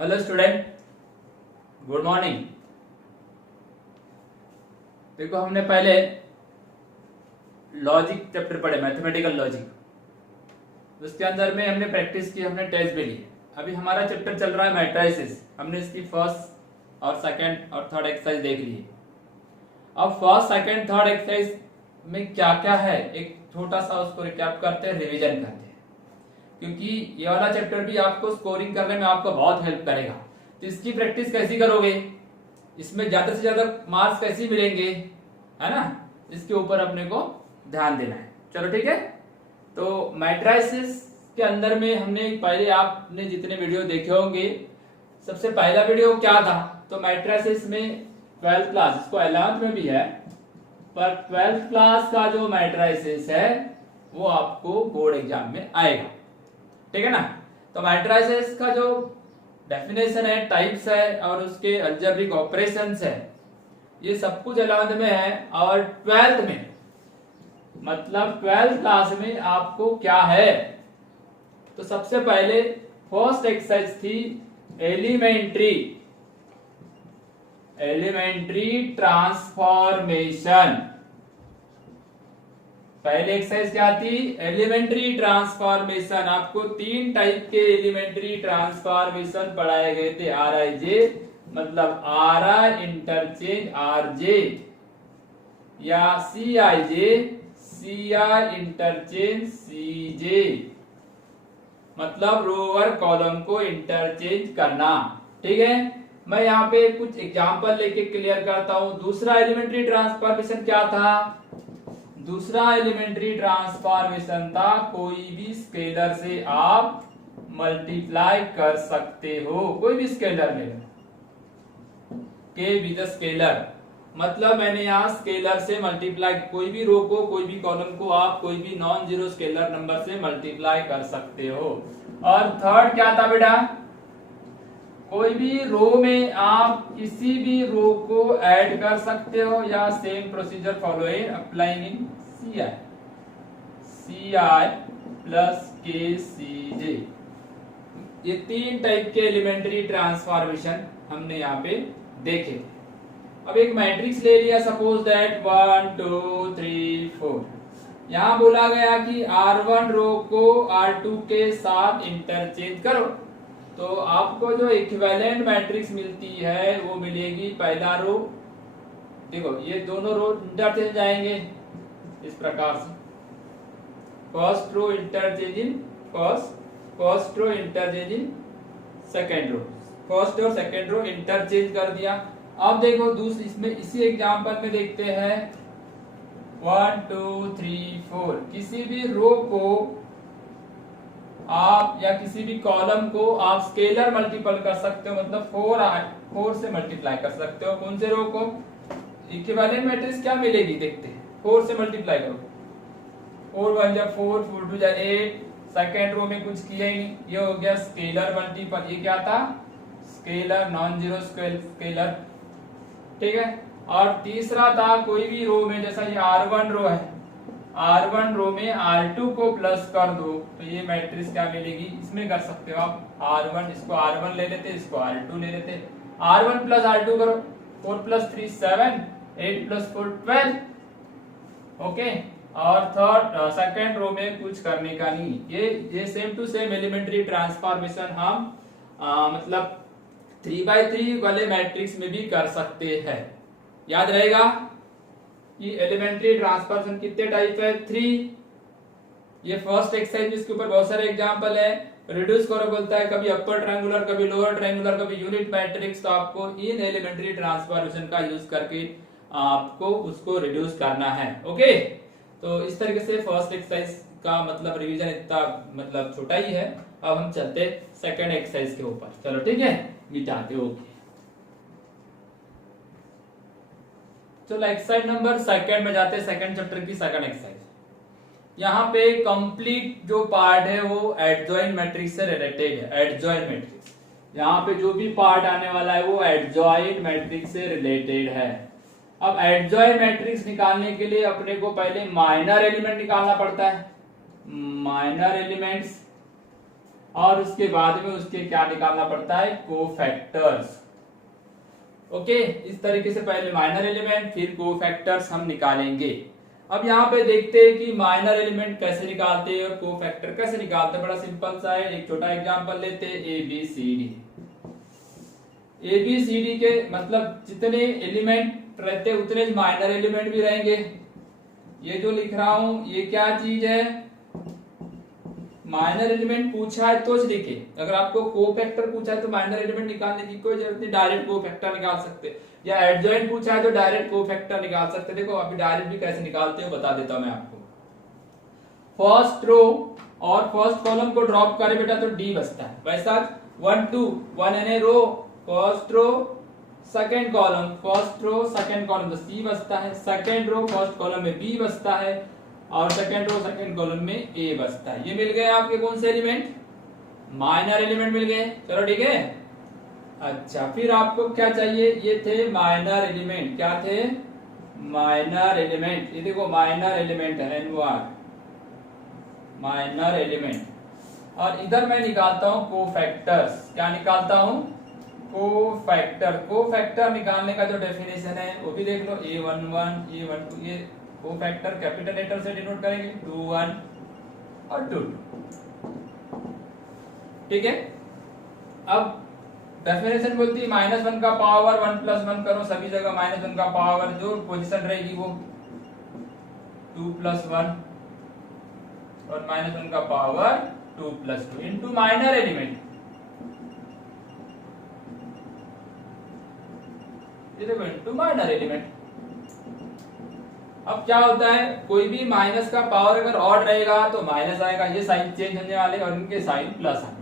Hello student, good morning. देखो, हमने पहले लॉजिक चैप्टर पढ़े, मैथमेटिकल लॉजिक। उसके अंदर में हमने प्रैक्टिस की, हमने टेस्ट भी लिए। अभी हमारा चैप्टर चल रहा है मैट्रिसेस। हमने इसकी फर्स्ट और सेकंड और थर्ड एक्सरसाइज देख ली है। अब फर्स्ट सेकंड थर्ड एक्सरसाइज में क्या क्या है, एक छोटा सा उसको रिकैप करते हैं, रिवीजन करते हैं, क्योंकि ये वाला चैप्टर भी आपको स्कोरिंग करने में आपको बहुत हेल्प करेगा। तो इसकी प्रैक्टिस कैसी करोगे, इसमें ज्यादा से ज्यादा मार्क्स कैसे मिलेंगे, है ना, इसके ऊपर अपने को ध्यान देना है। चलो ठीक है। तो मैट्रिसेस के अंदर में हमने पहले, आपने जितने वीडियो देखे होंगे, सबसे पहला वीडियो क्या था, तो मैट्रिसेस में 12th क्लास, इसको 11th में भी है, पर 12th क्लास का जो मैट्रिसेस है वो आपको बोर्ड एग्जाम में आएगा, ठीक है ना। तो मैट्रिसेस का जो डेफिनेशन है, टाइप्स है और उसके अलजेब्रिक ऑपरेशंस है, ये सब कुछ 11th में है। और 12th में, मतलब 12th क्लास में आपको क्या है, तो सबसे पहले फर्स्ट एक्सरसाइज थी एलिमेंट्री ट्रांसफॉर्मेशन। पहले एक्सरसाइज क्या थी, एलिमेंट्री ट्रांसफॉर्मेशन। आपको 3 टाइप के एलिमेंट्री ट्रांसफॉर्मेशन पढ़ाए गए थे। RIJ मतलब RI इंटरचेंज RJ, या CI इंटरचेंज CJ, मतलब रो और कॉलम को इंटरचेंज करना, ठीक है। मैं यहाँ पे कुछ एग्जांपल लेके क्लियर करता हूं। दूसरा एलिमेंट्री ट्रांसफॉर्मेशन क्या था, दूसरा एलिमेंट्री ट्रांसफॉर्मेशन था कोई भी स्केलर से आप मल्टीप्लाई कर सकते हो। कोई भी स्केलर ले लो, के विद स्केलर, मतलब मैंने यहाँ स्केलर से मल्टीप्लाई, कोई भी रो को, कोई भी कॉलम को आप कोई भी नॉन जीरो स्केलर नंबर से मल्टीप्लाई कर सकते हो। और थर्ड क्या था बेटा, कोई भी रो में आप किसी भी रो को ऐड कर सकते हो, या same procedure following applying in CI plus KCJ। ये 3 टाइप के एलिमेंट्री ट्रांसफॉर्मेशन हमने यहाँ पे देखे। अब एक मैट्रिक्स ले लिया, सपोज दैट 1 2 3 4। यहाँ बोला गया कि R1 रो को R2 के साथ इंटरचेंज करो, तो आपको जो इक्विवेलेंट मैट्रिक्स मिलती है वो मिलेगी। पहला रो, देखो ये दोनों रो इंटरचेंज जाएंगे इस प्रकार से, first row interchange in first row interchange in second row, first और सेकेंड रो इंटरचेंज कर दिया। अब देखो दूसरी, इसमें इसी एग्जांपल में देखते हैं 1 2 3 4। किसी भी रो को आप या किसी भी कॉलम को आप स्केलर मल्टीपल कर सकते हो, मतलब 4 से मल्टीप्लाई कर सकते हो। कौन से रो को, इक्विवेलेंट मैट्रिक्स क्या मिलेगी देखते हैं, 4 से मल्टीप्लाई करो, 4 1 जा 4, 4 2 जा 8। सेकेंड रो में कुछ किया ही नहीं, ये हो गया स्केलर मल्टीपल। ये क्या था, स्केलर, नॉन जीरो स्केलर, ठीक है। और तीसरा था कोई भी रो में, जैसा ये R1 रो है, R1 रो में R2 को प्लस कर दो तो ये मैट्रिक्स क्या मिलेगी, इसमें कर सकते हो आप R1, इसको R1 ले लेते, इसको R2 ले लेते, R1 प्लस R2 करो, 4 प्लस 3 7, 8 प्लस 4 12, ओके। और थर्ड सेकेंड रो में कुछ करने का नहीं। ये same to same elementary transformation हम मतलब 3x3 वाले मैट्रिक्स में भी कर सकते हैं। याद रहेगा कि एलिमेंट्री ट्रांसफॉर्मेशन कितने टाइप है, 3। ये फर्स्ट एक्सरसाइज, इसके ऊपर बहुत सारे एग्जांपल है। रिड्यूस करो बोलता है, कभी अपर ट्रायंगुलर, कभी लोअर ट्रायंगुलर, कभी यूनिट मैट्रिक्स। तो आपको इन एलिमेंट्री ट्रांसफॉर्मेशन का यूज करके आपको उसको रिड्यूस करना है, ओके। तो इस तरीके से फर्स्ट एक्सरसाइज का मतलब रिवीजन इतना मतलब छोटा ही है। अब हम चलते सेकंड एक्सरसाइज के ऊपर, चलो ठीक है, मिटाते हो। चलो एक्सरसाइज नंबर सेकंड में जाते हैं, सेकंड चैप्टर की सेकंड एक्सरसाइज। यहाँ पे कंप्लीट जो पार्ट है वो एडजॉइंट मैट्रिक्स से रिलेटेड है। एडजॉइंट मैट्रिक्स, यहाँ पे जो भी पार्ट आने वाला है वो एडजॉइंट मैट्रिक्स से रिलेटेड है। अब एडजॉइंट मैट्रिक्स निकालने के लिए अपने को पहले माइनर एलिमेंट निकालना पड़ता है। माइनर एलिमेंट्स और उसके बाद में उसके क्या निकालना पड़ता है, कोफैक्टर्स। ओके, इस तरीके से पहले माइनर एलिमेंट फिर कोफैक्टर्स हम निकालेंगे। अब यहाँ पे देखते हैं कि माइनर एलिमेंट कैसे निकालते हैं और कोफैक्टर कैसे निकालते हैं। बड़ा सिंपल सा है, एक छोटा एग्जांपल लेते हैं, ABCD। ABCD के मतलब जितने एलिमेंट रहते उतने माइनर एलिमेंट भी रहेंगे। ये जो लिख रहा हूं ये क्या चीज है, माइनर एलिमेंट पूछा है तो लिखे। अगर आपको कोफैक्टर पूछा है तो माइनर एलिमेंट निकालने की कोई जरूरत नहीं, डायरेक्ट कोफैक्टर निकाल सकते। या एडजॉइंट पूछा है तो डायरेक्ट कोफैक्टर निकाल सकते। देखो अभी डायरेक्ट भी कैसे निकालते हो बता देता हूं मैं आपको। फर्स्ट रो और फर्स्ट कॉलम को ड्रॉप करे बेटा तो D बचता है। वैसा 1 2 1 एन ए row, first row second column, first row second column तो C बचता है, सेकंड रो फर्स्ट कॉलम में B बचता है और सेकंड रो सेकंड कॉलम में A बचता है। ये मिल गए आपके कौन से एलिमेंट, माइनर एलिमेंट मिल गए। चलो ठीक है। अच्छा फिर आपको क्या चाहिए, ये थे माइनर एलिमेंट। क्या थे, माइनर एलिमेंट। ये देखो माइनर एलिमेंट है NOR, माइनर एलिमेंट। और इधर मैं निकालता हूं कोफैक्टर्स। क्या निकालता हूं, कोफैक्टर। कोफैक्टर निकालने का जो डेफिनेशन है वो भी देख लो, A11 A12। ये कोफैक्टर कैपिटल लेटर से डिनोट करेंगे, 21 और 22। ठीक है। अब डेफिनेशन बोलती है -1 का पावर 1 + 1 करो, सभी जगह -1 का पावर जो पोजीशन रहेगी वो 2 + 1 और -1 का पावर 2 + 2 इनटू माइनर एलिमेंट। ये देखो इनटू माइनर एलिमेंट। अब क्या होता है, कोई भी माइनस का पावर अगर ऑड रहेगा तो माइनस आएगा, ये साइन चेंज होने वाले और इनके साइन प्लस आएंगे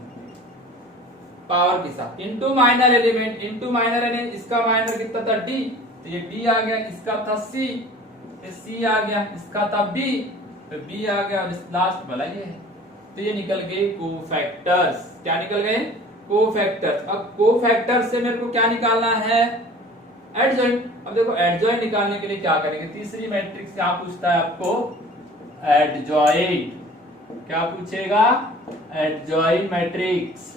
पावर के साथ। Into minor element, into minor element. इसका माइनर कितना था D, तो ये B आ गया। इसका था C, ये C आ गया। इसका था B, तो B आ गया। और लास्ट वाला ये है, तो ये निकल गए कोफैक्टर्स। क्या निकल गए, कोफैक्टर्स। अब कोफैक्टर से मेरे को क्या निकालना है, एडजॉइंट। अब देखो एडजॉइंट निकालने के लिए क्या करेंगे, तीसरी मैट्रिक्स क्या पूछता है आपको, एडजॉइंट। क्या पूछेगा, एडजॉइंट मैट्रिक्स।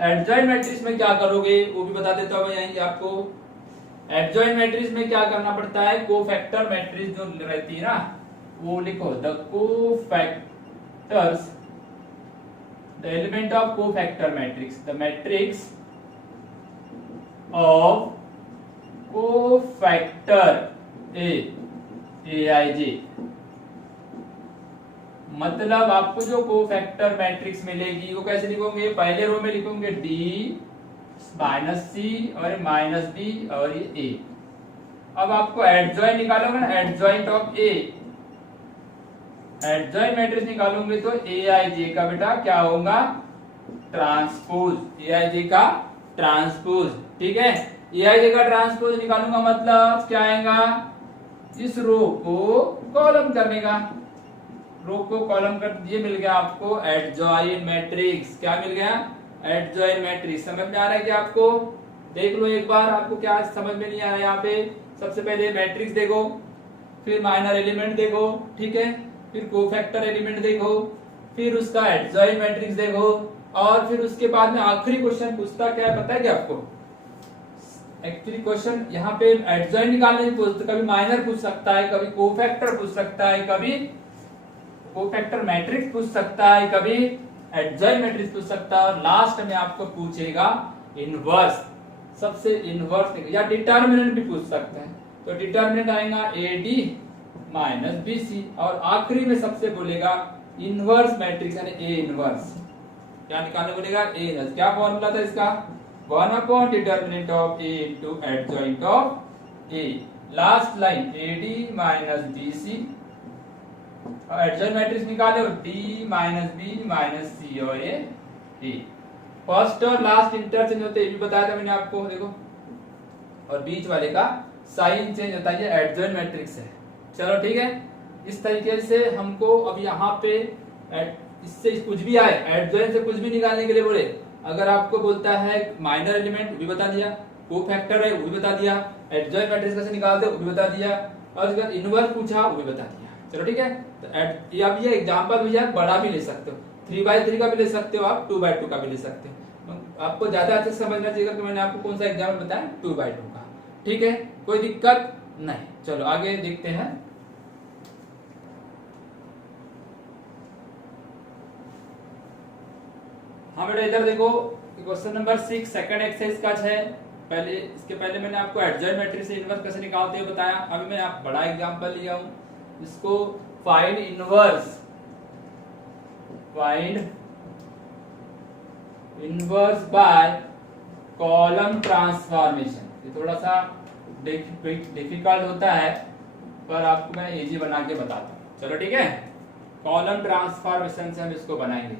एडजॉइंट मैट्रिक्स में क्या करोगे वो भी बता देता हूं यहीं आपको। एडजॉइंट मैट्रिक्स में क्या करना पड़ता है, कोफैक्टर मैट्रिक्स जो रहती है ना वो लिखो, the cofactors, the element of cofactor matrix, the matrix of cofactor Aij। मतलब आपको जो कोफैक्टर मैट्रिक्स मिलेगी वो कैसे लिखोगे, पहले रो में लिखोगे D -C और -B और ये A। अब आपको एडजॉइंट निकालोगे ना, adjoint of A, adjoint matrix निकालोगे तो Aij का बेटा क्या होगा, ट्रांसपोज। Aij का ट्रांसपोज। ठीक है, Aij का ट्रांसपोज निकालूंगा मतलब क्या आएगा, इस रो को कॉलम करने का, रो को कॉलम कर दिए, मिल गया आपको एडजॉइंट मैट्रिक्स। क्या मिल गया, एडजॉइंट मैट्रिक्स। समझ में आ रहा है क्या आपको, देख लो एक बार, आपको क्या समझ में नहीं आ रहा है यहाँ पे। सबसे पहले मैट्रिक्स देखो, फिर माइनर एलिमेंट देखो, ठीक है, फिर कोफैक्टर एलिमेंट देखो, फिर उसका एडजॉइंट मैट्रिक्स देखो, और फिर उसके बाद में आखिरी क्वेश्चन पूछता क्या है पता है क्या आपको, एक्चुअली क्वेश्चन यहाँ पे एडजॉइंट निकालने की पूछता, कभी माइनर पूछ सकता है, कभी कोफैक्टर पूछ सकता है, कभी कोफैक्टर मैट्रिक्स पूछ सकता है, कभी एडजॉइंट मैट्रिक्स पूछ सकता है, और लास्ट में आपको पूछेगा इनवर्स, सबसे इनवर्स या डिटर्मिनेंट भी पूछ सकते हैं। तो डिटर्मिनेंट आएगा AD - BC, और आखिरी में सबसे बोलेगा इनवर्स मैट्रिक्स यानी A इनवर्स। क्या निकालने बोलेगा, A इनवर्स। क्या फॉर्मूला था इसका, 1 determinant of A into adjoint of A। Last line AD - BC, adjoint matrix निकाले D - B - C और A। फर्स्ट और लास्ट इंटरचेंज होते हैं, ये भी बताया था मैंने आपको, देखो, और बीच वाले का साइन चेंज होता है, ये एडजॉइंट मैट्रिक्स है। चलो ठीक है, इस तरीके से हमको अब यहाँ पे इससे कुछ भी आए, एडजॉइंट से कुछ भी निकालने के लिए बोले, अगर आपको बोलता है माइनर एलिमेंट वो भी बता दिया, कोफैक्टर है वो भी बता दिया, एडजॉइंट मैट्रिक्स कैसे निकालते हैं वो भी बता दिया, और अगर इनवर्स पूछा वो भी बता दिया। चलो ठीक है, तो अब ये एग्जांपल भैया बड़ा भी ले सकते हो, 3/3 का भी ले सकते हो आप, 2/2 का भी ले सकते हो। आपको ज्यादा अच्छे से समझना चाहिए कि मैंने आपको कौन सा एग्जाम्पल बताया, 2/2 का। ठीक है, कोई दिक्कत नहीं। चलो आगे देखते हैं। हाँ बेटा इधर देखो, क्वेश्चन नंबर 6 सेकंड एक्सरसाइज का है। पहले इसके पहले मैंने आपको एडजॉइंट मैट्रिक्स से इनवर्स कैसे निकालते हैं बताया। अभी मैं आप बड़ा एग्जांपल लिया हूं, इसको find inverse by column transformation. ये थोड़ा सा डिफिकल्ट होता है, पर आपको मैं इजी बना के बताता हूँ। चलो ठीक है, कॉलम ट्रांसफॉर्मेशन से हम इसको बनाएंगे।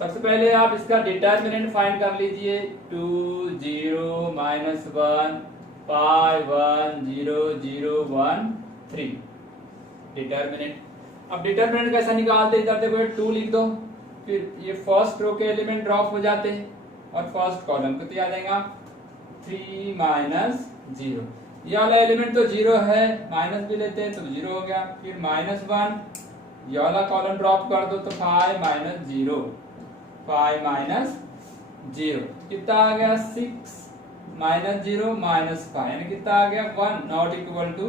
सबसे पहले आप इसका डिटर्मिनेंट फाइंड कर लीजिए, 2 0 -1 5 1 0 0 1 3 डिटर्मिनेंट। अब डिटर्मिनेंट कैसा निकालते हैं, इधर देखो 2 लिख दो, फिर ये फर्स्ट रो के एलिमेंट ड्रॉप हो जाते हैं और फर्स्ट कॉलम कितने आ जाएगा 3 -0। ये वाला एलिमेंट तो 0 है, माइनस भी लेते हैं तो 0 हो गया। फिर -1, ये वाला कॉलम ड्रॉप कर दो तो 5 -0 कितना आ गया 6 -0 -5 यानी कितना आ गया 1 not equal to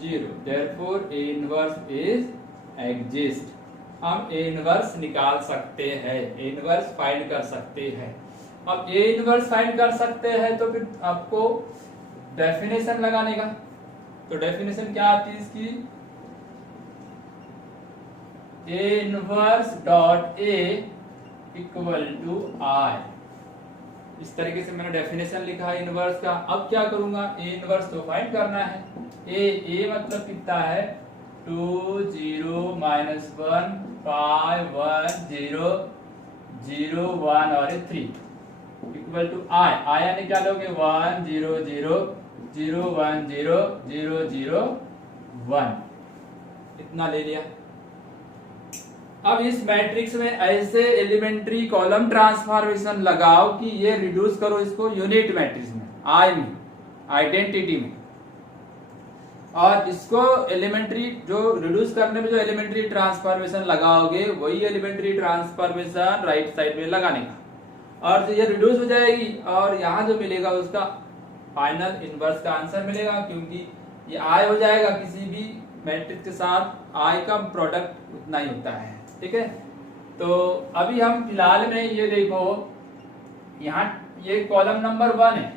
0। Therefore A inverse is exist. हम A इनवर्स निकाल सकते हैं, A इनवर्स फाइंड कर सकते हैं। अब A इनवर्स फाइंड कर सकते हैं तो फिर आपको डेफिनेशन लगाने का। तो डेफिनेशन क्या आती है इसकी, A inverse dot A equal to I। इस तरीके से मैंने डेफिनेशन लिखा है इनवर्स का। अब क्या करूंगा, A इनवर्स तो फाइंड करना है। A मतलब कितना है 2 0 -1 5 1 0 0 1 और 3 इक्वल टू I यानी क्या लोगे 1 0 0 0 1 0 0 0 1 इतना ले लिया। अब इस मैट्रिक्स में ऐसे एलिमेंट्री कॉलम ट्रांसफॉर्मेशन लगाओ कि ये रिड्यूस करो इसको यूनिट मैट्रिक्स में, आई में, आइडेंटिटी में। और इसको एलिमेंट्री जो रिड्यूस करने में जो एलिमेंट्री ट्रांसफॉर्मेशन लगाओगे वही एलिमेंट्री ट्रांसफॉर्मेशन राइट साइड में लगाने का, और ये रिड्यूस हो जाएगी और यहाँ जो मिलेगा उसका फाइनल इनवर्स का आंसर मिलेगा, क्योंकि ये आई हो जाएगा। किसी भी मैट्रिक्स के साथ आई का प्रोडक्ट उतना ही होता है। ठीक है, तो अभी हम फिलहाल में ये देखो, यहाँ ये कॉलम नंबर 1 है,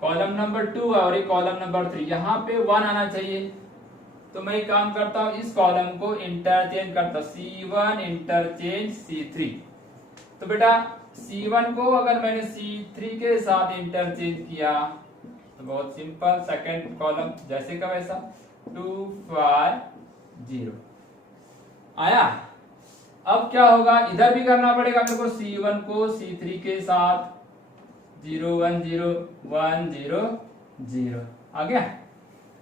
कॉलम नंबर 2 और ये कॉलम नंबर 3, यहाँ पे 1 आना चाहिए। तो मैं एक काम करता हूँ, इस कॉलम को इंटरचेंज करता हूँ, C1 इंटरचेंज C3। तो बेटा C1 को अगर मैंने C3 के साथ इंटरचेंज किया तो बहुत सिंपल, सेकंड कॉलम जैसे का वैसा 2 5 0 आया। अब क्या होगा, इधर भी करना पड़ेगा मेरे को, C1 को C3 के साथ 0 1 0 1 0 0 आ गया।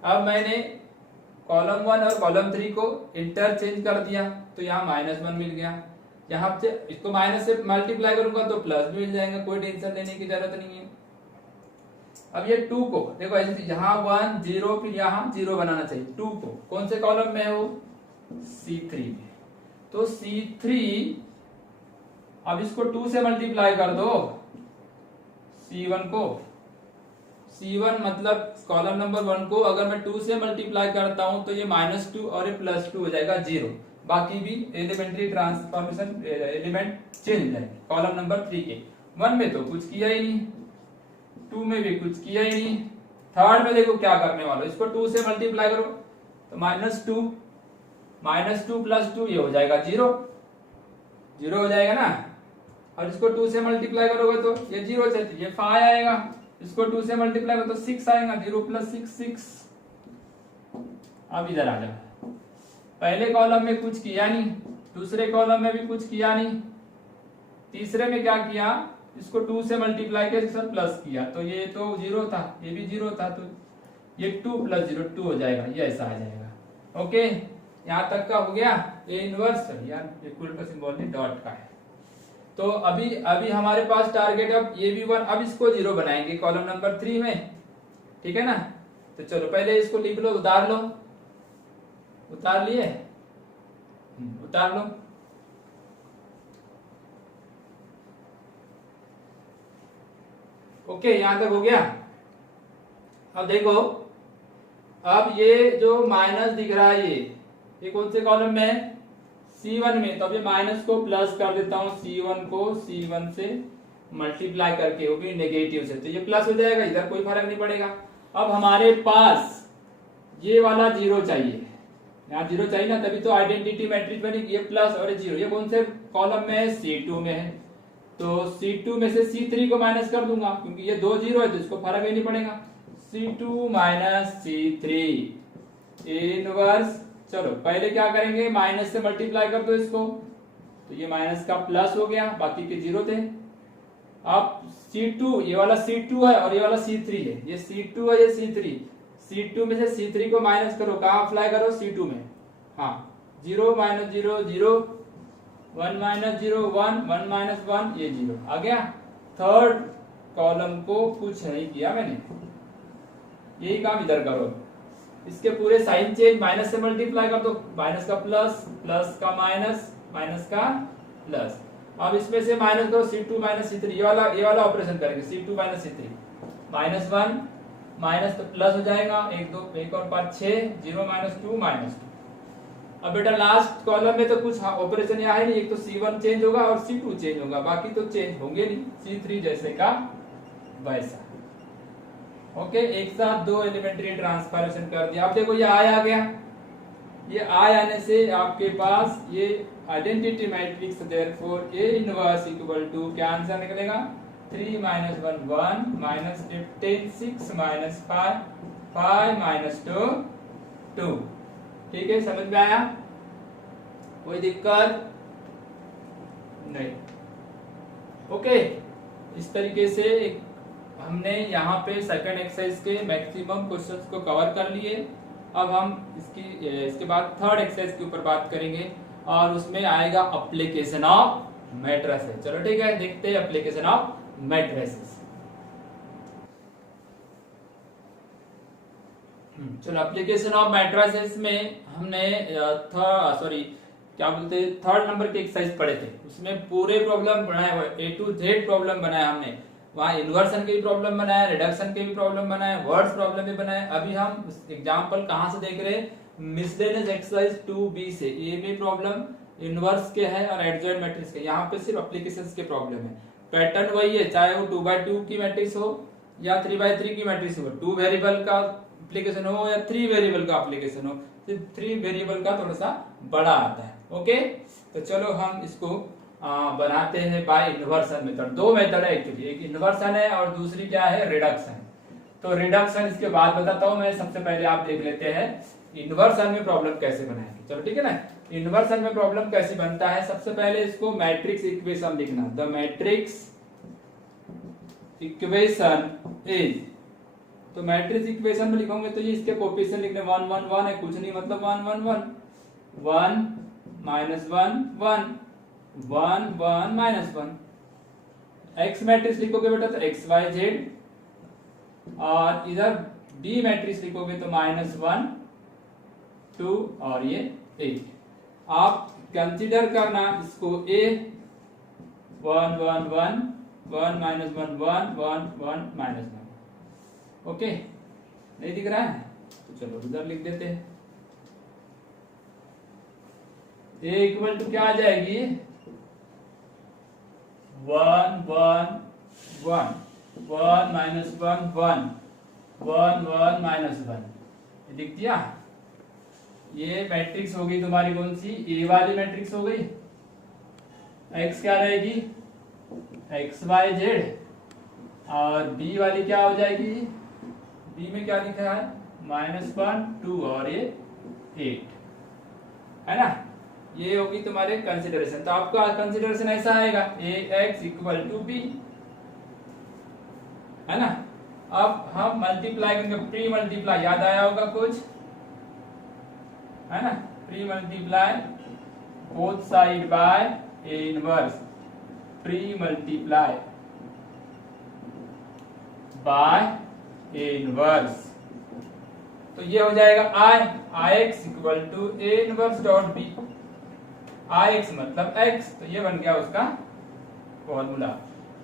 अब मैंने कॉलम 1 और कॉलम 3 को इंटरचेंज कर दिया तो यहाँ -1 मिल गया। यहाँ से इसको माइनस से मल्टीप्लाई करूंगा तो प्लस भी मिल जाएगा, कोई टेंशन लेने की जरूरत नहीं है। अब ये 2 को देखो ऐसे, यहाँ 1 0 फिर यहाँ 0 बनाना चाहिए। 2 को कौन से कॉलम में हो, C3 में। तो C3 अब इसको 2 से मल्टीप्लाई कर दो C1 को। C1 मतलब कॉलम नंबर 1 को अगर मैं 2 से मल्टीप्लाई करता हूं तो ये -2 और ये +2 हो जाएगा 0। बाकी भी एलिमेंट्री ट्रांसफॉर्मेशन एलिमेंट चेंज हो जाएंगे। कॉलम नंबर 3 के 1 में तो कुछ किया ही नहीं, 2 में भी कुछ किया ही नहीं, थर्ड में देखो क्या करने वाला, इसको 2 से मल्टीप्लाई करो तो -2 + 2 ये हो जाएगा 0 हो जाएगा ना। और इसको 2 से मल्टीप्लाई करोगे तो ये 0 से ये 5 आएगा, इसको 2 से मल्टीप्लाई करो तो 6 आएगा, 0 + 6 6। अब इधर आ जाओ, पहले कॉलम में कुछ किया नहीं, दूसरे कॉलम में भी कुछ किया नहीं, तीसरे में क्या किया, इसको 2 से मल्टीप्लाई किया, इसके साथ प्लस किया तो ये तो 0 था, ये भी 0 था, तो ये 2 + 0 2 हो जाएगा, ये ऐसा आ जाएगा। ओके, यहां तक का हो गया। ए इनवर्स यार इक्वल का सिंबल नहीं डॉट का है। तो अभी हमारे पास टारगेट अब ये भी 1, अब इसको 0 बनाएंगे कॉलम नंबर 3 में। ठीक है ना, तो चलो पहले इसको लिख लो, उतार लो, उतार लिए, उतार लो। ओके, यहां तक हो गया। अब देखो, अब ये जो माइनस दिख रहा है ये कौन से कॉलम में है? C1 में। तो अब ये माइनस को प्लस कर देता हूं, C1 को C1 से मल्टीप्लाई करके, वो भी नेगेटिव से, तो ये प्लस हो जाएगा, इधर कोई फर्क नहीं पड़ेगा। अब हमारे पास ये वाला जीरो चाहिए, यहाँ जीरो चाहिए ना, तभी तो आइडेंटिटी मैट्रिक्स बनेगी। ये प्लस और ये जीरो, ये कौन से कॉलम में है? C2 में है। तो C2 में से C3 को माइनस कर दूंगा, क्योंकि ये दो जीरो है तो इसको फर्क ही नहीं पड़ेगा। C2 minus C3 inverse. चलो पहले क्या करेंगे, माइनस से मल्टीप्लाई कर दो इसको, तो ये माइनस का प्लस हो गया, बाकी के जीरो थे। अब C2, ये वाला C2 है और ये वाला C3 है, ये C2 है, ये C3। C2 में से C3 को माइनस करो, कहाँ अप्लाई करो? C2 में। हाँ, 0 माइनस 0 0, 1 माइनस 0 1, 1 माइनस 1, ये 0 आ गया। थर्ड कॉलम को कुछ नहीं किया मैंने, यही काम इधर करो। इसके पूरे साइन चेंज, माइनस से मल्टीप्लाई कर दो, माइनस का प्लस, प्लस का माइनस, माइनस का प्लस। अब इसमें से माइनस करो, C2 माइनस C3, ये वाला ऑपरेशन करेंगे, C2 minus C3, minus 1 minus तो प्लस हो जाएगा, 1 2 1 और 5 6, 0 माइनस 2 माइनस 2। अब बेटा लास्ट कॉलम में तो कुछ ऑपरेशन यहाँ है नहीं, एक तो C1 चेंज होगा और C2 चेंज होगा, बाकी तो चेंज होंगे नहीं, C3 जैसे का वैसा। ओके, एक साथ दो एलिमेंट्री ट्रांसफॉर्मेशन कर दिया। अब देखो ये आ गया, ये आने से आपके पास ये identity matrix, therefore A inverse equal to क्या आंसर निकलेगा? 3 माइनस 1 1 माइनस 15 6 माइनस 5 5 माइनस 2 2। ठीक है, समझ में आया? कोई दिक्कत नहीं? ओके, इस तरीके से हमने यहाँ पे सेकंड एक्सरसाइज के मैक्सिमम क्वेश्चंस को कवर कर लिए। अब हम इसके बाद थर्ड एक्सरसाइज के ऊपर बात करेंगे और उसमें आएगा एप्लीकेशन ऑफ मैट्रिसेस। चलो ठीक है, देखते हैं एप्लीकेशन ऑफ मैट्रिसेस। चलो, एप्लीकेशन ऑफ मैट्रिसेस में हमने थर्ड नंबर के एक्सरसाइज पढ़े थे, उसमें पूरे प्रॉब्लम बनाए हुए, A to Z प्रॉब्लम बनाया हमने। वहां इन्वर्सन के भी प्रॉब्लम बनाया, रिडक्शन के भी प्रॉब्लम बनाया, वर्ड्स प्रॉब्लम भी बनाया। अभी हम एग्जांपल कहां से देख रहे हैं? मिसलेनियस एक्सरसाइज 2B से। ये भी प्रॉब्लम इन्वर्स के है और एडजॉइंट मैट्रिक्स के, यहाँ पे सिर्फ एप्लीकेशंस के प्रॉब्लम है। पैटर्न वही है, चाहे वो 2x2 की मैट्रिक्स हो या 3x3 की मैट्रिक्स हो, 2 वेरिएबल का एप्लीकेशन हो या 3 वेरिएबल का एप्लीकेशन हो, सिर्फ 3 वेरिएबल का थोड़ा सा बड़ा आता है। ओके, तो चलो हम इसको बनाते हैं बाय इन्वर्सन मेथड। दो मेथड है एक्चुअली, एक इन्वर्सन है और दूसरी क्या है? रिडक्शन। तो रिडक्शन इसके बाद बताता हूं मैं, सबसे पहले आप देख लेते हैं इन्वर्सन में प्रॉब्लम कैसे बनाएंगे। चलो ठीक है ना, इन्वर्सन में प्रॉब्लम कैसे बनता है? सबसे पहले इसको मैट्रिक्स इक्वेशन लिखना, द मैट्रिक्स इक्वेशन इज। तो मैट्रिक्स इक्वेशन में लिखोगे तो ये इसके कोएफिशिएंट लिखने 1 1 1 है, कुछ नहीं, मतलब 1 1 1 1 माइनस 1 1 1 1 माइनस 1। एक्स मैट्रिक्स लिखोगे बेटा तो एक्स वाई जेड, और इधर बी मैट्रिक्स लिखोगे तो -1 2 और ये 8। आप कंसीडर करना इसको A 1 1 1 1 माइनस 1 1 1 1 माइनस 1। ओके, नहीं दिख रहा है तो चलो उधर लिख देते हैं। A इक्वल टू क्या आ जाएगी? 1 1 1 1 माइनस 1 1 1 1 माइनस 1। लिख दिया। ये मैट्रिक्स होगी तुम्हारी कौन सी? ए वाली मैट्रिक्स हो गई। एक्स क्या रहेगी? X y z. और बी वाली क्या हो जाएगी? बी में क्या लिखा है? -1 2 और ये 8 है ना। ये होगी तुम्हारे कंसीडरेशन। तो आपका कंसीडरेशन ऐसा आएगा, ए एक्स इक्वल टू बी, है ना। अब हम मल्टीप्लाई करेंगे, प्री मल्टीप्लाई, याद आया होगा कुछ, है ना। Pre multiply both side by A inverse, pre multiply by A inverse. तो ये हो जाएगा I x equal to A inverse dot B. I x मतलब एक्स, तो ये बन गया उसका formula.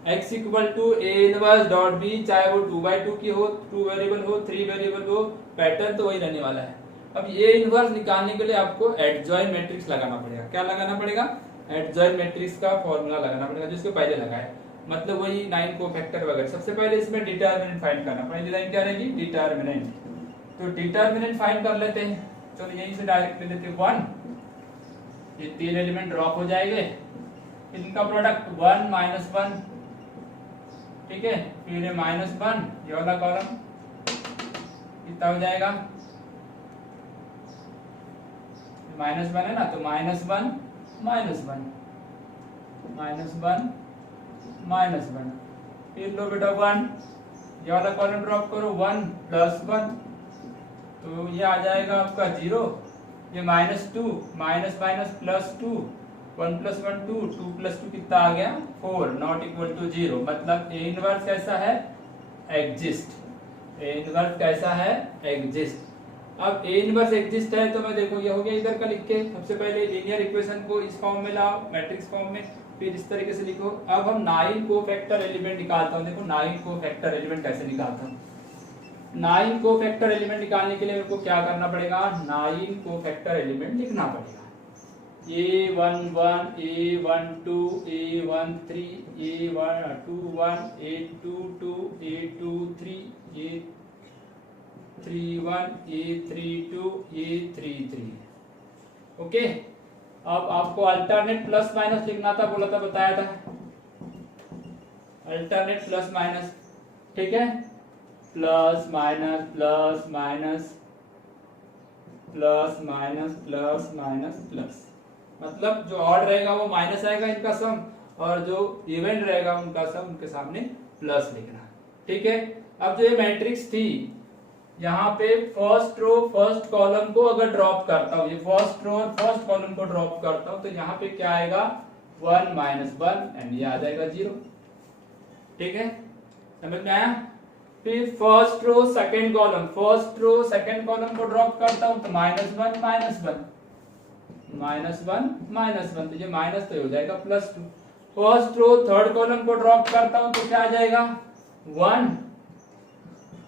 x equal to A inverse dot B, चाहे वो 2/2 की हो, 2 वेरिएबल हो, 3 वेरिएबल हो, पैटर्न तो वही रहने वाला है। अब ये इनवर्स निकालने के लिए आपको एडजॉइन मैट्रिक्स लगाना पड़ेगा। क्या लगाना पड़ेगा? एडजॉइन मैट्रिक्स का फॉर्मूला लगाना पड़ेगा, जिसको पहले लगाया, मतलब वही 9 को फैक्टर वगैरह। सबसे पहले इसमें डिटरमिनेंट फाइंड करना पड़ेगा। लाइन क्या रहेगी? डिटरमिनेंट। तो डिटरमिनेंट फाइंड कर लेते हैं। चलो यहीं से डायरेक्ट ले लेते हैं 1। ये 3 एलिमेंट ड्रॉप हो जाएंगे, इनका प्रोडक्ट 1 माइनस 1, ठीक है। फिर ये -1, ये वाला कॉलम कितना हो जाएगा? -1 है ना, तो -1 -1 -1 फिर लो बेटा 1, ये वाला कॉलम ड्रॉप करो, 1 + 1, तो ये आ जाएगा आपका 0। ये -2 माइनस +2, 1 + 1 2, 2 + 2 कितना आ गया? 4, नॉट इक्वल टू 0। मतलब ए इनवर्स कैसा है? एग्जिस्ट। ए इनवर्स कैसा है? एग्जिस्ट। अब ए इनवर्स एग्जिस्ट है तो मैं देखो ये हो गया इधर का लिख के। सबसे पहले लीनियर इक्वेशन को इस फॉर्म में लाओ, मैट्रिक्स फॉर्म में, फिर इस तरीके से लिखो। अब हम 9 को फैक्टर एलिमेंट निकालता हूं। देखो 9 को फैक्टर एलिमेंट कैसे निकालता हूं। 9 को फैक्टर एलिमेंट निकालने के लिए मेरे को क्या करना पड़ेगा? 9 को फैक्टर एलिमेंट लिखना पड़ेगा। A11, A12, A13, A21, A22, A23, A31, A32, A33। Okay. अब आपको अल्टरनेट प्लस माइनस लिखना था, बोला था, बताया था। अल्टरनेट प्लस माइनस, ठीक है। Plus minus plus minus plus minus plus minus plus, मतलब जो ऑड रहेगा वो माइनस आएगा इनका सम, और जो इवन रहेगा उनका सम उनके सामने प्लस लिखना, ठीक है। अब जो ये मैट्रिक्स थी, यहाँ पे फर्स्ट रो फर्स्ट कॉलम को अगर ड्रॉप करता हूँ, ये फर्स्ट रो और फर्स्ट कॉलम को ड्रॉप करता हूँ, तो यहाँ पे क्या आएगा? 1 - 1 एंड ये आ जाएगा 0, ठीक है। समझ में आया? फिर first row second column, first row second column को ड्रॉप करता हूँ तो -1 - 1 -1 तो ये माइनस तो हो जाएगा +2। फर्स्ट रो थर्ड कॉलम को ड्रॉप करता हूं तो क्या आ जाएगा? 1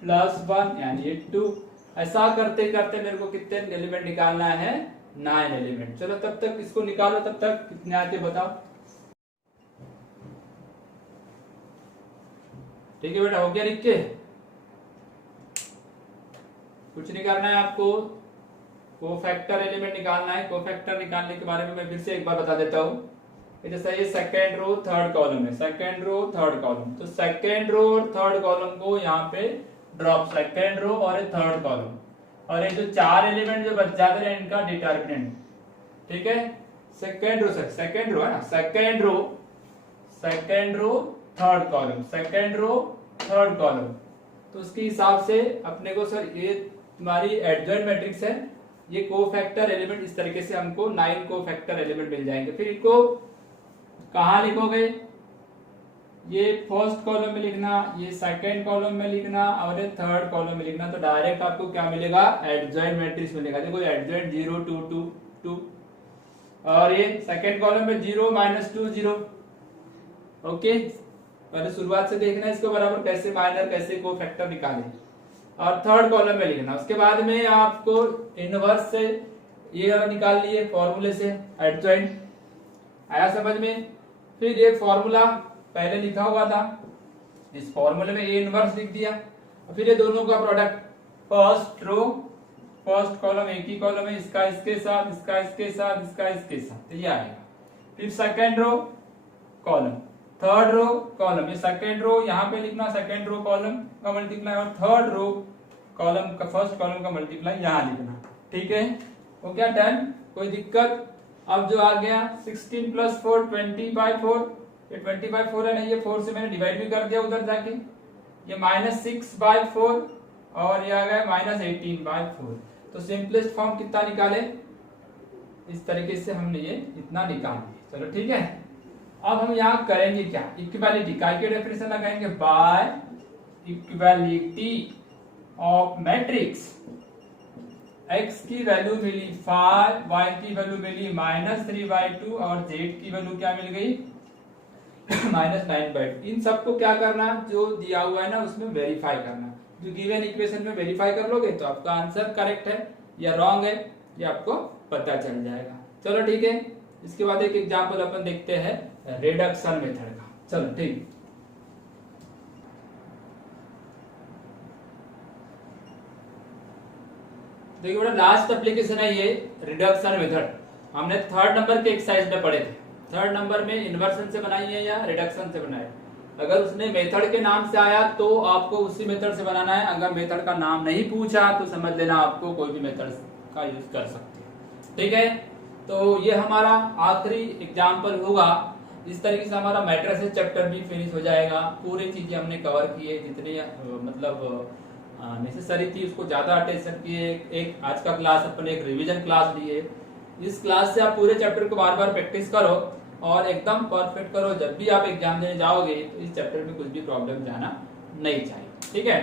+ 1 यानी ये 2। ऐसा करते करते मेरे को कितने एलिमेंट निकालना है? 9 एलिमेंट। चलो तब तक इसको निकालो, तब तक कितने आते बताओ। ठीक है बेटा, हो गया लिख के? कुछ नहीं करना है आपको, कोफैक्टर एलिमेंट निकालना है। कोफैक्टर निकालने के बारे में मैं फिर से एक बार बता देता हूँ। जैसे ये सेकेंड रो थर्ड कॉलम है, सेकेंड रो थर्ड कॉलम, तो सेकेंड रो और थर्ड कॉलम को यहाँ पे ड्रॉप, सेकेंड रो और ये थर्ड कॉलम, और ये जो 4 एलिमेंट जो बच जाते हैं इनका डिटरमिनेंट, ठीक है। सेकेंड रो है ना, second row third column, second row third column, तो उसके हिसाब से अपने को सर ये तुम्हारी एडजॉइंट मैट्रिक्स है, ये कोफैक्टर एलिमेंट इस तरीके से हमको 9 कोफैक्टर एलिमेंट मिल जाएंगे। फिर इनको कहाँ लिखोगे? ये फर्स्ट कॉलम में लिखना, ये सेकंड कॉलम में लिखना और ये थर्ड कॉलम में लिखना, तो डायरेक्ट आपको क्या मिलेगा? एडजॉइंट मैट्रिक्स मिलेगा। देखो एडजॉइंट 0 2 2 2, और ये सेकंड कॉलम में 0 -2 0। ओके, पहले शुरुआत से देखना इसको बराबर, कैसे माइनर कैसे कोफैक्टर निकाले, और थर्ड कॉलम में लिखना। उसके बाद में आपको इनवर्स से ये निकाल लिए फॉर्मूले से, एडजॉइंट आया समझ में। फिर ये फॉर्मूला पहले लिखा हुआ था, इस फॉर्मूले में ए इनवर्स लिख दिया। फिर ये दोनों का product, first row first column एक ही कॉलम है, इसका इसके साथ, इसका इसके साथ, इसका इसके साथ, तो ये आएगा। फिर second row column, third row column, ये सेकेंड रो यहाँ पे लिखना, सेकेंड रो कॉलम का मल्टीप्लाई, और थर्ड रो कॉलम का फर्स्ट कॉलम का मल्टीप्लाई यहाँ लिखना, ठीक है। हो गया डन, कोई दिक्कत? अब जो आ गया 16 + 4 20/4, ये 20/4 है, नहीं ये 4 से मैंने डिवाइड भी कर दिया उधर जाके। ये -6/4 और ये आ गया -18/4। तो सिंपलेस्ट फॉर्म कितना निकाले? इस तरीके से हमने ये इतना निकाल दिया। चलो ठीक है, अब हम यहाँ करेंगे क्या? इक्वालिटी, काय के डेफिनेशन लगाएंगे? By equality of matrix. x की वैल्यू मिली 5, y की वैल्यू मिली -3/2 और z की वैल्यू क्या मिल गई? -9/2। इन सबको क्या करना, जो दिया हुआ है ना उसमें वेरीफाई करना। जो गिवन इक्वेशन में वेरीफाई कर लोगे तो आपका आंसर करेक्ट है या रॉन्ग है ये आपको पता चल जाएगा। चलो ठीक है, इसके बाद एक एग्जांपल अपन देखते हैं रिडक्शन मेथड का। चलो ठीक, देखिए बेटा लास्ट एप्लीकेशन है ये रिडक्शन मेथड। हमने 3rd नंबर के एक्सरसाइज में पढ़े थे। 3rd नंबर में इन्वर्सन से बनाई है या रिडक्शन से बनाई है। अगर उसने मेथड के नाम से आया तो आपको उसी मेथड से बनाना है। अगर मेथड का नाम नहीं पूछा तो समझ लेना आपको कोई भी मेथड का यूज कर सकते हैं। ठीक है, तो ये हमारा आखिरी एग्जाम्पल होगा। इस तरीके से हमारा मैट्रिसेस चैप्टर भी फिनिश हो जाएगा। पूरी चीजें हमने कवर की है, जितनी मतलब नेसेसरी थी उसको ज्यादा अटेंशन किए। एक आज का क्लास अपन एक रिवीजन क्लास लिए। इस क्लास से आप पूरे चैप्टर को बार बार प्रैक्टिस करो और एकदम परफेक्ट करो। जब भी आप एग्जाम देने जाओगे तो इस चैप्टर में कुछ भी प्रॉब्लम जाना नहीं चाहिए। ठीक है,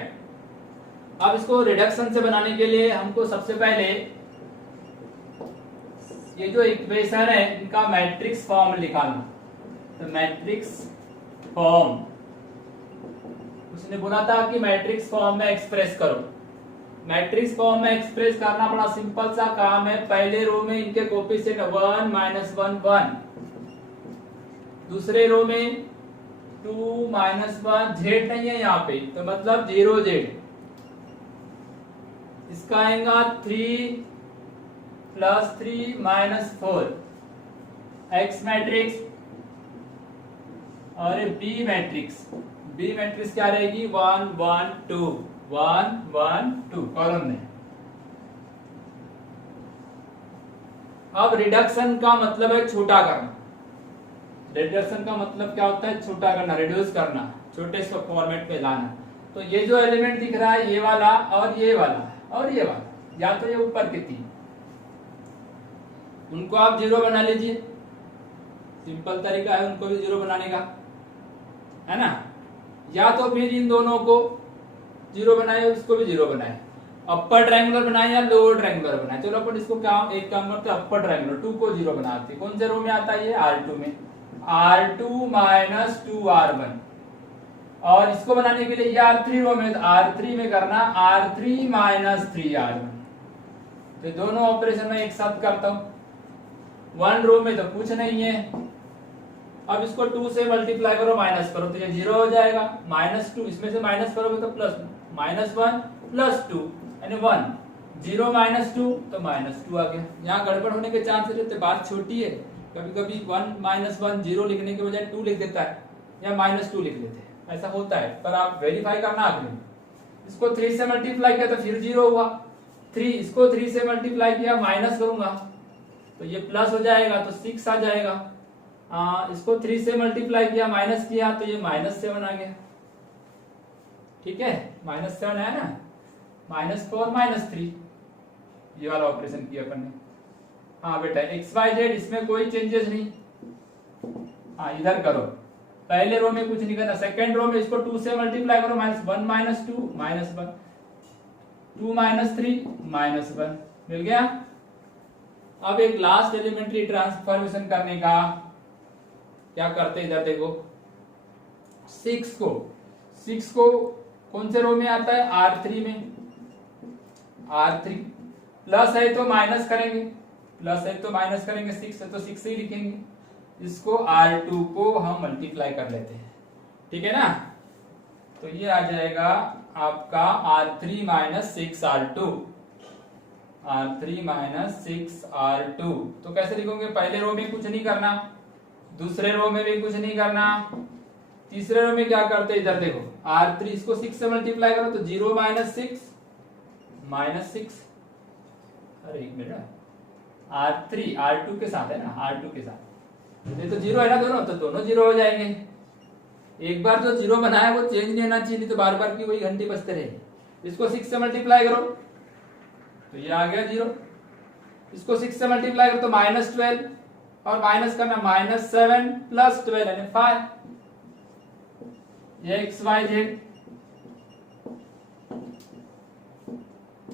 अब इसको रिडक्शन से बनाने के लिए हमको सबसे पहले ये जो इक्वेशन है इनका मैट्रिक्स फॉर्म निकालना। तो मैट्रिक्स फॉर्म उसने बोला था कि मैट्रिक्स फॉर्म में एक्सप्रेस करो। मैट्रिक्स फॉर्म में एक्सप्रेस करना बड़ा सिंपल सा काम है। पहले रो में इनके कोएफिशिएंट 1 -1 1, दूसरे रो में 2 -1, जेड नहीं है यहाँ पे तो मतलब 0 जेड। इसका आएगा 3 + 3 - 4 एक्स मैट्रिक्स। और बी मैट्रिक्स, बी मैट्रिक्स क्या रहेगी 1 1 2 1 1 2 कॉलम में। अब रिडक्शन का मतलब है छोटा करना। रिडक्शन का मतलब क्या होता है, छोटा करना, रिड्यूस करना, छोटे से फॉर्मेट में लाना। तो ये जो एलिमेंट दिख रहा है ये वाला और ये वाला और ये वाला, या तो ये ऊपर के 3, उनको आप 0 बना लीजिए। सिंपल तरीका है उनको भी 0 बनाने का, है ना। या तो फिर इन दोनों को 0 बनाए, उसको भी 0 बनाए। अपर ट्रायंगुलर बनाए या लोअर ट्रायंगुलर बनाए। चलो अपन इसको क्या एक काम करते हैं, अपर ट्रायंगुलर 2 को 0 बनाते हैं। कौन से रो में आता है ये R2 में, R2 - 2R1। और इसको बनाने के लिए ये R3 रो में, तो R3 में करना R3 - 3R1। तो दोनों ऑपरेशन में एक साथ करता हूं। 1 रो में तो कुछ नहीं है। अब इसको 2 से मल्टीप्लाई करो, माइनस करो तो ये 0 हो जाएगा। -2 इसमें से माइनस करोगे तो प्लस, -1 + 2 यानी 1, 0 - 2 तो -2 आ गया। यहाँ गड़बड़ होने के चांसेस रहते, बात छोटी है। कभी कभी 1 - 1 0 लिखने के बजाय 2 लिख देता है या -2 लिख देते हैं, ऐसा होता है। पर आप वेरीफाई करना आखिरी में। इसको 3 से मल्टीप्लाई किया तो फिर 0 हुआ। 3 इसको 3 से मल्टीप्लाई किया, माइनस करूंगा तो ये प्लस हो जाएगा तो 6 आ जाएगा। इसको 3 से मल्टीप्लाई किया, माइनस किया तो ये -7 आ गया। ठीक है, -7 है ना, -4 -3 ये वाला ऑपरेशन किया अपन ने। हाँ बेटा XYZ इसमें कोई चेंजेस नहीं। हाँ इधर करो, पहले रो में कुछ नहीं करना, सेकेंड रो में इसको 2 से मल्टीप्लाई करो, -1 - 2 -1 2 - 3 -1 मिल गया। अब एक लास्ट एलिमेंट्री ट्रांसफॉर्मेशन करने का क्या करते इधर देखो, 6 को कौन से रो में आता है, R3 में। R3 प्लस है तो माइनस करेंगे, प्लस है तो माइनस करेंगे, 6 है तो 6 ही लिखेंगे। इसको R2 को हम मल्टीप्लाई कर लेते हैं, ठीक है ना। तो ये आ जाएगा आपका R3 - 6R2, R3 - 6R2। तो कैसे लिखोगे, पहले रो में कुछ नहीं करना, दूसरे रो में भी कुछ नहीं करना, तीसरे रो में क्या करते हैं इधर देखो, R3 इसको 6 से मल्टीप्लाई करो तो 0 - 6 -6। अरे एक मिनट, R3 R2 के साथ है ना, R2 के साथ ये तो 0 है ना दोनों, तो दोनों 0 हो जाएंगे। एक बार जो 0 बनाया वो चेंज नहीं होना चाहिए, तो बार बार की वही घंटी बजते रहे। इसको 6 से मल्टीप्लाई करो तो ये आ गया 0। इसको 6 से मल्टीप्लाई करो तो -12 और माइनस करना -7 + 12 यानी 5। ये XYZ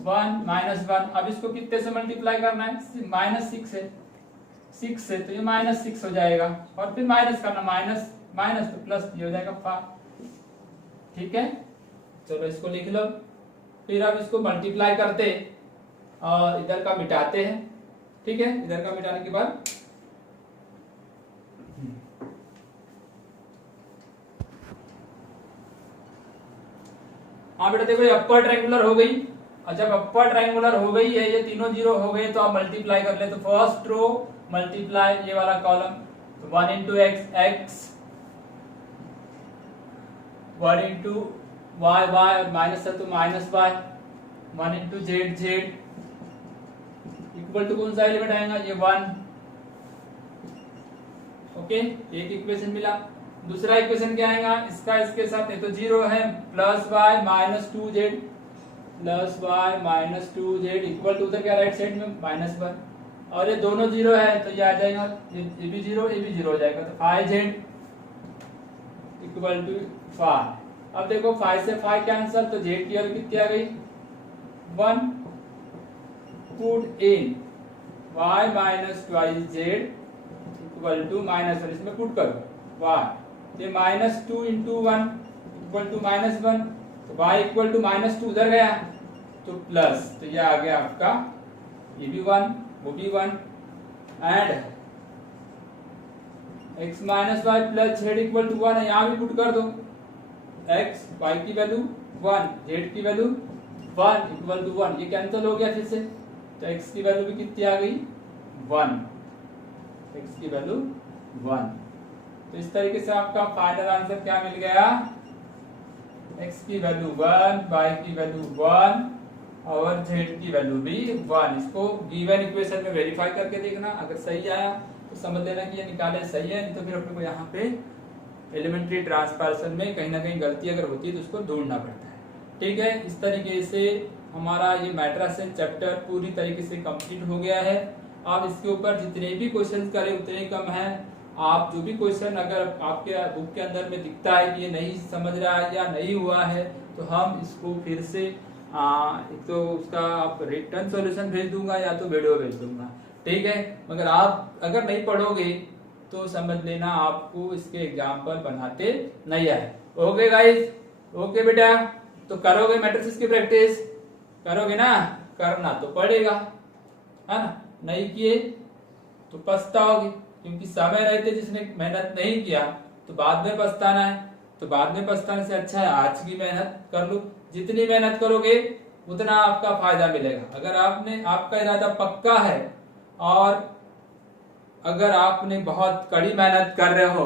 1 -1। अब इसको कितने से मल्टीप्लाई करना है, -6 है, 6 से तो ये -6 हो जाएगा। और फिर माइनस करना, माइनस तो प्लस, ये हो जाएगा 5। ठीक है, चलो इसको लिख लो। फिर अब इसको मल्टीप्लाई करते और इधर का मिटाते हैं। ठीक है, इधर का मिटाने के बाद हाँ बेटा देखो ये अपर ट्रायंगुलर हो गई, और जब अपर ट्रायंगुलर हो गई है, ये तीनों जीरो हो गए, तो आप मल्टीप्लाई कर ले। तो फर्स्ट रो मल्टीप्लाई ये वाला कॉलम, तो 1 into x x, 1 into y y, minus है तो minus y, 1 into z z, equal to कौन सा एलिमेंट आएगा, ये 1। ओके, एक इक्वेशन मिला। दूसरा इक्वेशन क्या आएगा, इसका इसके साथ है तो जीरो है, plus y minus 2z, plus y minus 2z equal to उधर क्या राइट साइड में -1, और ये दोनों जीरो है तो ये आ जाएगा, ये भी जीरो ये भी जीरो हो जाएगा, तो 5z इक्वल टू 5। अब देखो 5 से 5 कैंसल, तो z की वैल्यू कितनी आ गई 1। Put in y minus 2z equal to -1, इसमें पुट करो y, ये -2 इंटू 1 इक्वल टू -1, तो y इक्वल टू -2 उधर गया तो प्लस, तो ये आ गया आपका, ये भी 1 वो भी 1, and x minus y plus z equal to 1 है, यहाँ भी पुट कर दो, x y की वैल्यू 1 z की वैल्यू 1 इक्वल टू 1, ये कैंसिल हो गया फिर से, तो x की वैल्यू भी कितनी आ गई 1, x की वैल्यू 1। तो इस तरीके से आपका फाइनल आंसर क्या मिल गया, x की वैल्यू 1, y की वैल्यू 1 और z की वैल्यू भी 1। इसको गिवन इक्वेशन में वेरीफाई करके देखना, अगर सही आया तो समझ लेना कि ये निकाले सही है, नहीं तो फिर अपने को यहाँ पे एलिमेंट्री ट्रांसफॉर्मेशन में कहीं ना कहीं गलती अगर होती है तो उसको ढूंढना पड़ता है। ठीक है, इस तरीके से हमारा ये मैट्रिसेस चैप्टर पूरी तरीके से कंप्लीट हो गया है। आप इसके ऊपर जितने भी क्वेश्चन करें उतने कम है। आप जो भी क्वेश्चन अगर आपके बुक के अंदर में दिखता है कि ये नहीं समझ रहा है या नहीं हुआ है, तो हम इसको फिर से एक तो उसका आप रिटर्न सॉल्यूशन भेज दूंगा या तो वीडियो भेज दूंगा। ठीक है, मगर आप अगर नहीं पढ़ोगे तो समझ लेना आपको इसके एग्जाम्पल बनाते नहीं आए। ओके गाइस, ओके बेटा, तो करोगे मैट्रिसेस की प्रैक्टिस, करोगे ना, करना तो पड़ेगा, है ना, नहीं किए तो पछताओगे, क्योंकि समय रहते जिसने मेहनत नहीं किया तो बाद में पछताना है, तो बाद में पछताने से अच्छा है आज की मेहनत कर लो। जितनी मेहनत करोगे उतना आपका फायदा मिलेगा। अगर आपका इरादा पक्का है और अगर आपने बहुत कड़ी मेहनत कर रहे हो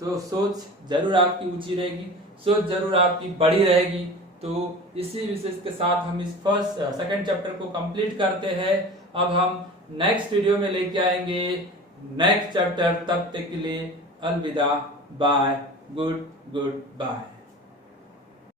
तो सोच जरूर आपकी ऊंची रहेगी, सोच जरूर आपकी बड़ी रहेगी। तो इसी विशेष के साथ हम इस सेकंड चैप्टर को कंप्लीट करते हैं। अब हम नेक्स्ट वीडियो में लेके आएंगे नेक्स्ट चैप्टर। तब तक के लिए अलविदा, बाय, गुड बाय।